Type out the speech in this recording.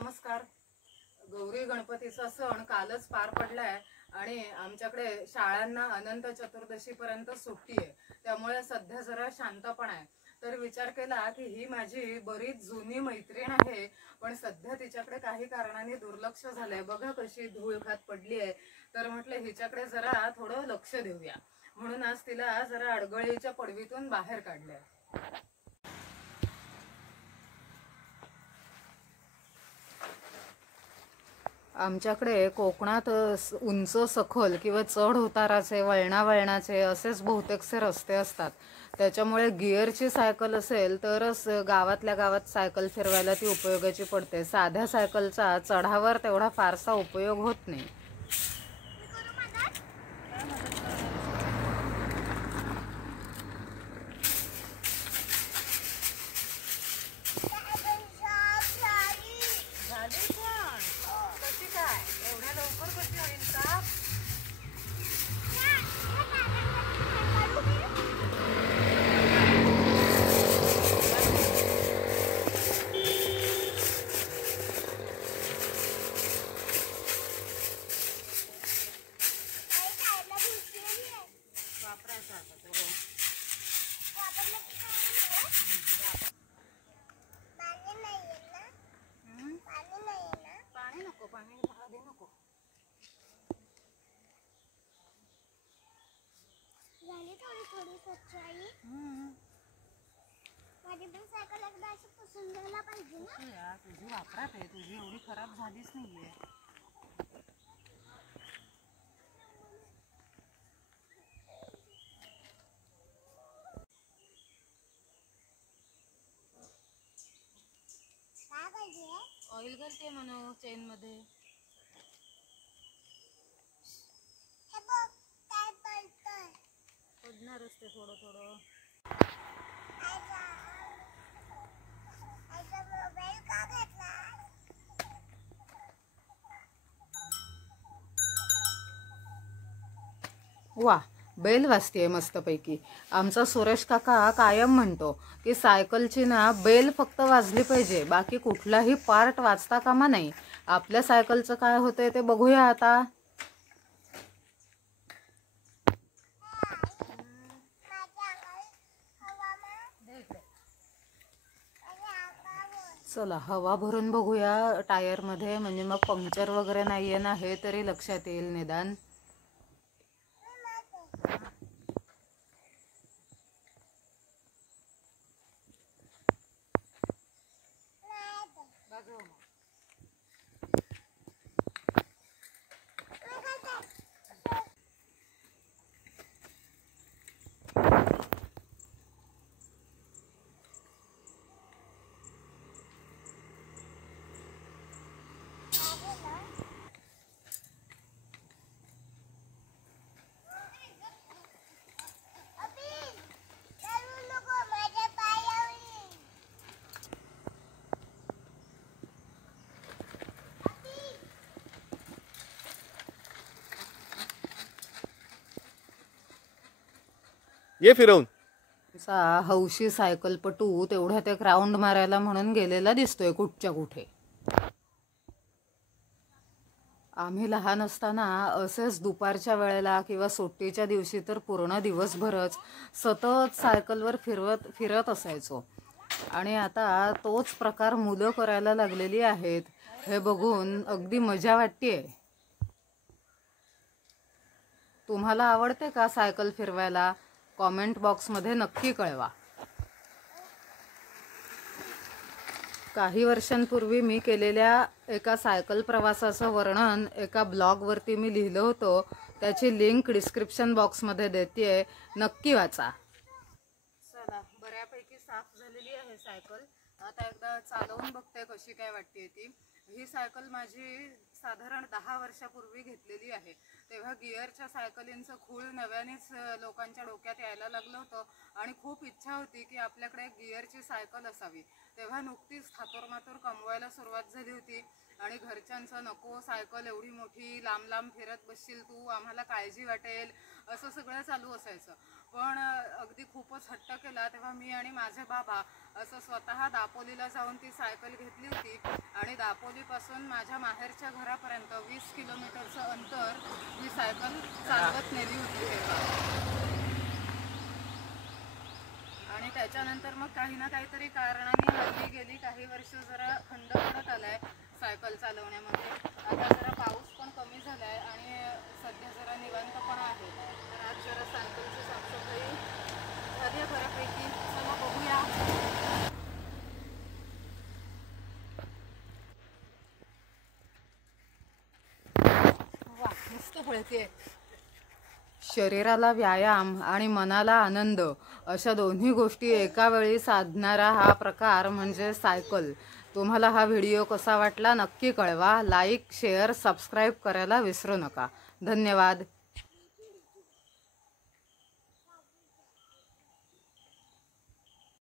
नमस्कार. गौरी गणपतीचा सण कालच पार पडलाय आणि आमच्याकडे शाळांना अनंत चतुर्दशी पर्यंत सुट्टी आहे. त्यामुळे सध्या जरा शांतपणा आहे. तर विचार केला की ही माझी बरीच जुनी मैत्रीण आहे, पण सध्या तिच्याकडे काही कारणाने दुर्लक्ष झालंय. बघा कशी धूळ खात पडली आहे. तर म्हटलं हिच्याकडे जरा थोडं लक्ष देऊया, म्हणून आज तिला जरा अडगळीच्या पडवीतून बाहेर काढलंय. आमच्याकडे कोकणात उंच सखोल किंवा चढ उताराचे वळणाचे असेच बहुतेकसे रस्ते असतात. त्याच्यामुळे गिअरची सायकल असेल तरच गावातल्या गावात सायकल फिरवायला ती उपयोगाची पडते. साध्या सायकलचा चढावर तेवढा फारसा उपयोग होत नाही. माझी पण सायकल एकदा अशी पुसून घ्यायला पाहिजे ना. तुझी वापरात आहे, तुझी एवढी खराब झालीच नाहीये. काय पाहिजे? ऑइल घालते म्हणून चेन मध्ये. हे बघ काय पडतंय. पडणारच ते थोडं थोडं. मोबाईल का घेतला? वा, बेल वाजतीये मस्तपैकी. आमचा सुरेश काका कायम म्हणतो की सायकलची ना बेल फक्त वाजली पाहिजे, बाकी कुठलाही पार्ट वाजता कामा नाही. आपल्या सायकलचं काय होतंय ते बघूया आता. चला हवा भरून बघूया टायर मध्ये, म्हणजे मग पंक्चर वगैरे नाहीये ना हे तरी लक्षात येईल निदान. ये फिरवून. हौशी सायकलपटू तेवढ्यात एक राऊंड मारायला म्हणून गेलेला दिसतोय कुठच्या कुठे. आम्ही लहान असताना असेच दुपारच्या वेळेला किंवा सुट्टीच्या दिवशी तर पूर्ण दिवसभरच सतत सायकलवर फिरत असायचो. आणि आता तोच प्रकार मुलं करायला लागलेली आहेत. हे बघून अगदी मजा वाटतेय. तुम्हाला आवडते का सायकल फिरवायला? कॉमेंट बॉक्समध्ये नक्की कळवा. काही वर्षांपूर्वी मी केलेल्या एका सायकल प्रवासाचं वर्णन एका ब्लॉगवरती मी लिहिलं होतं. त्याची लिंक डिस्क्रिप्शन बॉक्समध्ये देतेय, नक्की वाचा. चला, बऱ्यापैकी साफ झालेली आहे सायकल. आता एकदा चालवून बघते कशी काय वाटते ती. ही सायकल माझी साधारण 10 वर्षापूर्वी घेतलेली आहे. तेव्हा गिअरच्या सायकलींचं खूळ नव्यानेच लोकांच्या डोक्यात यायला लागलं होतं आणि खूप इच्छा होती की आपल्याकडे गिअरची सायकल असावी. तेव्हा नुकतीच थातोरमातोर कमवायला सुरुवात झाली होती आणि घरच्यांचं नको सायकल एवढी मोठी, लांब लांब फिरत बसशील तू, आम्हाला काळजी वाटेल, असं सगळं चालू असायचं. पण अगदी खूपच हट्ट केला तेव्हा मी आणि माझे बाबा असं स्वतः दापोलीला जाऊन ती सायकल घेतली होती आणि दापोलीपासून माझ्या माहेरच्या घरापर्यंत 20 किलोमीटरचं अंतर मी सायकल चालवत नेली होती तेव्हा. आणि त्याच्यानंतर मग काही ना काहीतरी कारणाने हल्ली गेली काही वर्ष जरा खंड पडत आलाय सायकल चालवण्यामध्ये. आता जरा पाऊस पण कमी झालाय आणि सध्या जरा निवांत पण आहे. तर आज जरा सायकलची साफसफाई झाली आहे बऱ्यापैकी. चला बघूया. वा मस्त पळते. शरीराला व्यायाम आणि मनाला आनंद अशा दोन्ही गोष्टी एका वेळी साधणारा हा प्रकार म्हणजे सायकल. तुम्हाला हा व्हिडिओ कसा वाटला नक्की कळवा. लाईक शेअर सबस्क्राईब करायला विसरू नका. धन्यवाद.